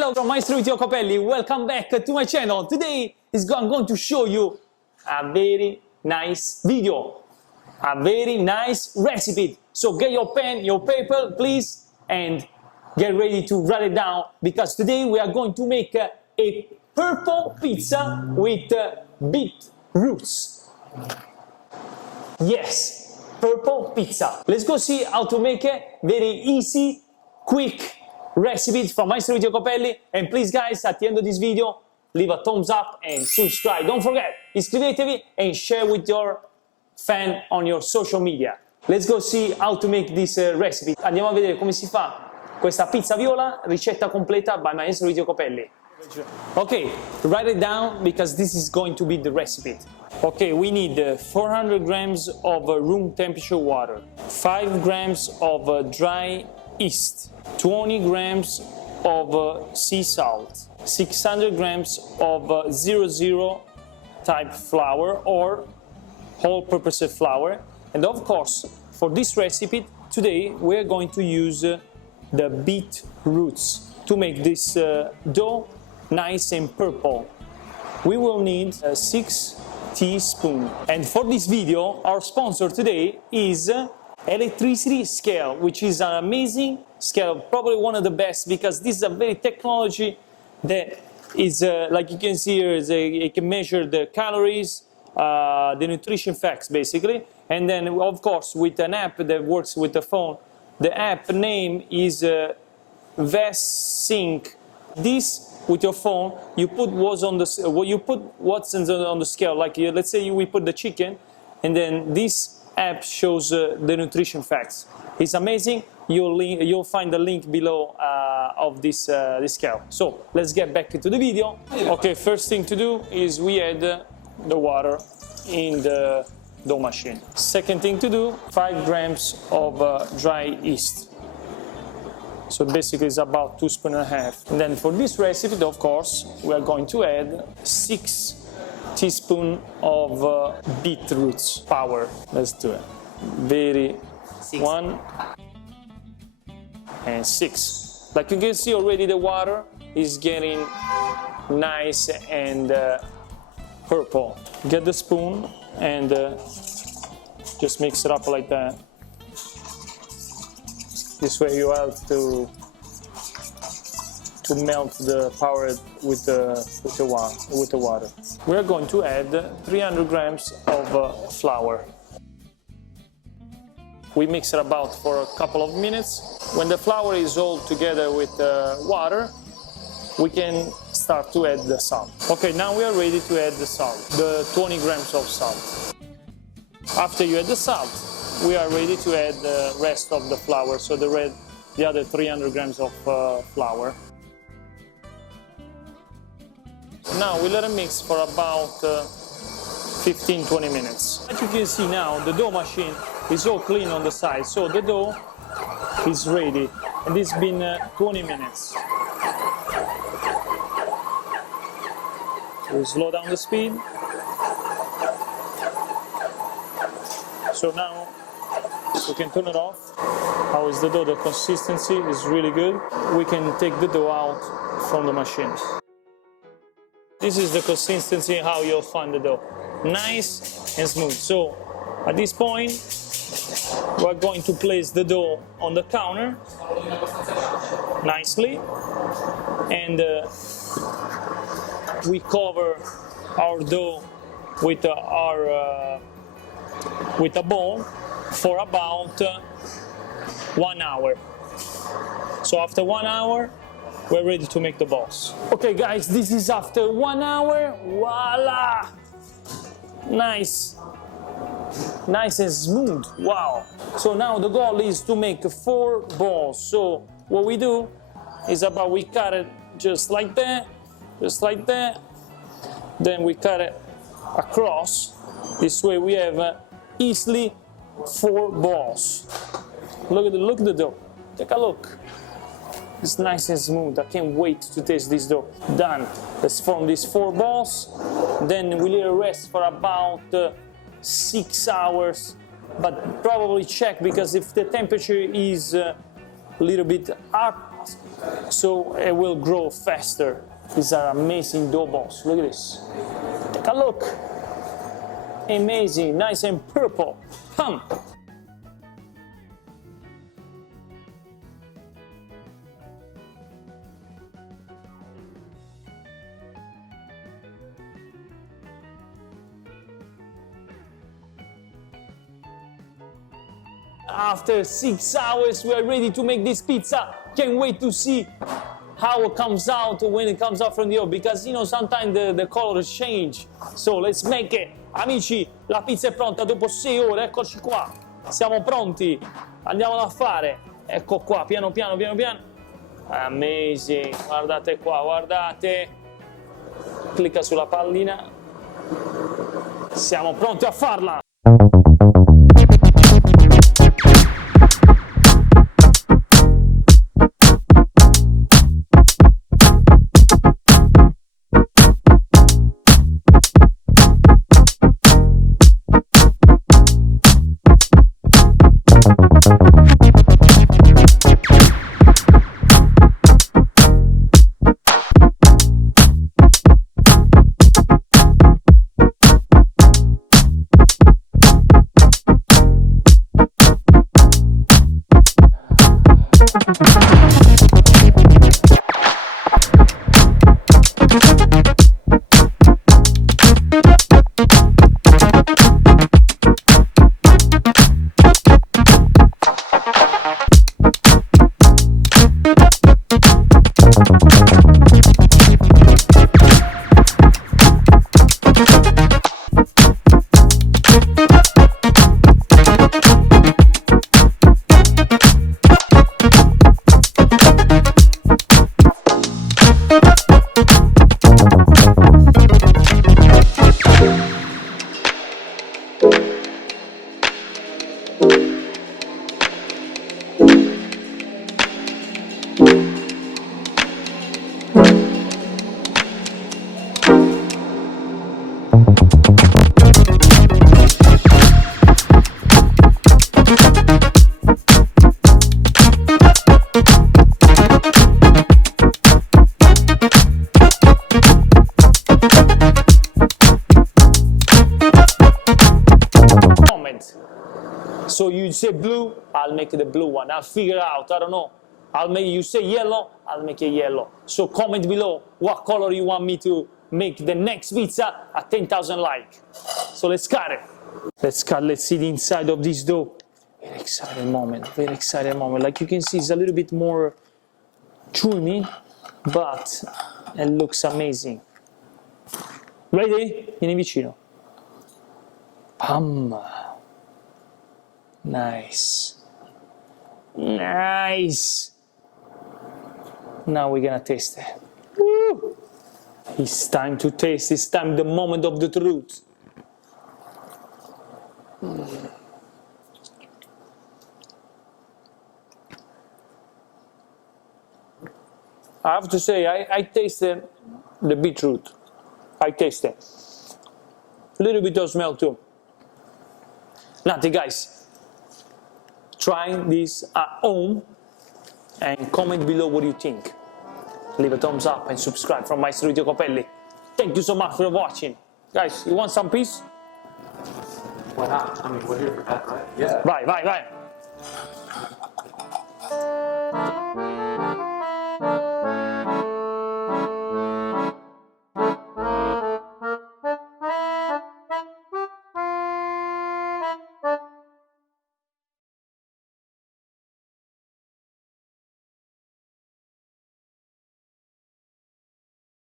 Hello from Maestro Vittorio Capelli, welcome back to my channel. Today I'm going to show you a very nice video, a very nice recipe. So get your pen, your paper please, and get ready to write it down, because today we are going to make a purple pizza with beetroots. Yes, purple pizza. Let's go see how to make a very easy, quick recipe from Maestro Vittorio Capelli. And please guys, at the end of this video, leave a thumbs up and subscribe. Don't forget, iscrivetevi and share with your fan on your social media. Let's go see how to make this recipe. Andiamo a vedere come si fa questa pizza viola, ricetta completa by Maestro Vittorio Capelli. Okay, write it down because this is going to be the recipe. Okay, we need 400 grams of room temperature water, 5 grams of dry yeast, 20 grams of sea salt, 600 grams of 00 type flour or all-purpose flour, and of course for this recipe today we are going to use the beetroots to make this dough nice and purple. We will need 6 teaspoons. And for this video our sponsor today is electricity scale, which is an amazing scale, probably one of the best, because this is a very technology that is like you can see here, it can measure the calories, the nutrition facts basically, and then of course with an app that works with the phone. The app name is VESync. This with your phone, you put what's on the scale. Like let's say we put the chicken, and then this app shows the nutrition facts. It's amazing. You'll find the link below of this scale. So let's get back to the video. Okay, first thing to do is we add the water in the dough machine. Second thing to do, 5 grams of dry yeast. So basically it's about 2.5 spoons. And then for this recipe, of course, we are going to add 6 teaspoons of beetroots powder. Let's do it. 1 and 6. Like you can see already, the water is getting nice and purple. Get the spoon and just mix it up like that. This way you help to melt the powder with the water. We are going to add 300 grams of flour. We mix it about for a couple of minutes. When the flour is all together with the water, we can start to add the salt. Okay, now we are ready to add the salt, the 20 grams of salt. After you add the salt, we are ready to add the rest of the flour, so the other 300 grams of flour. Now we let it mix for about 15-20 minutes. As you can see now, the dough machine is all clean on the side, so the dough is ready, and it's been 20 minutes. We slow down the speed. So now we can turn it off. How is the dough? The consistency is really good. We can take the dough out from the machine. This is the consistency how you'll find the dough. Nice and smooth. So at this point, we're going to place the dough on the counter nicely, and we cover our dough with a bowl for about 1 hour. So after 1 hour, we're ready to make the balls. Okay guys, this is after 1 hour. Voila! Nice and smooth. Wow. So now the goal is to make 4 balls. So what we do is we cut it just like that, then we cut it across. This way we have easily 4 balls. Look at the dough. Take a look. It's nice and smooth. I can't wait to taste this dough. Done. Let's form these 4 balls. Then we let it rest for about 6 hours. But probably check, because if the temperature is a little bit hot, so it will grow faster. These are amazing dough balls. Look at this. Take a look. Amazing, nice and purple. Hum. After 6 hours, we are ready to make this pizza. Can't wait to see how it comes out when it comes out from the oven, because you know sometimes the colors change. So let's make it. Amici, la pizza è pronta dopo 6 ore, eccoci qua. Siamo pronti, andiamola a fare. Ecco qua, piano piano, piano piano. Amazing, guardate qua, guardate. Clicca sulla pallina. Siamo pronti a farla. So you say blue, I'll make the blue one. I'll figure out, I don't know. I'll make you say yellow, I'll make it yellow. So comment below what color you want me to make the next pizza at 10,000 likes. So let's cut it. Let's see the inside of this dough. Very exciting moment, very exciting moment. Like you can see, it's a little bit more chewy, but it looks amazing. Ready? Vieni vicino. Pam. Nice. Nice. Now we're gonna taste it. Woo. It's time to taste. It's time, the moment of the truth. I have to say, I tasted the beetroot. I taste it. A little bit of smell too. Nothing, guys. Try this at home and comment below what you think. Leave a thumbs up and subscribe from Maestro Vito Capelli. Thank you so much for watching. Guys, you want some peace? Why not? I mean, we're here for that, right? Yeah. Vai, vai, vai.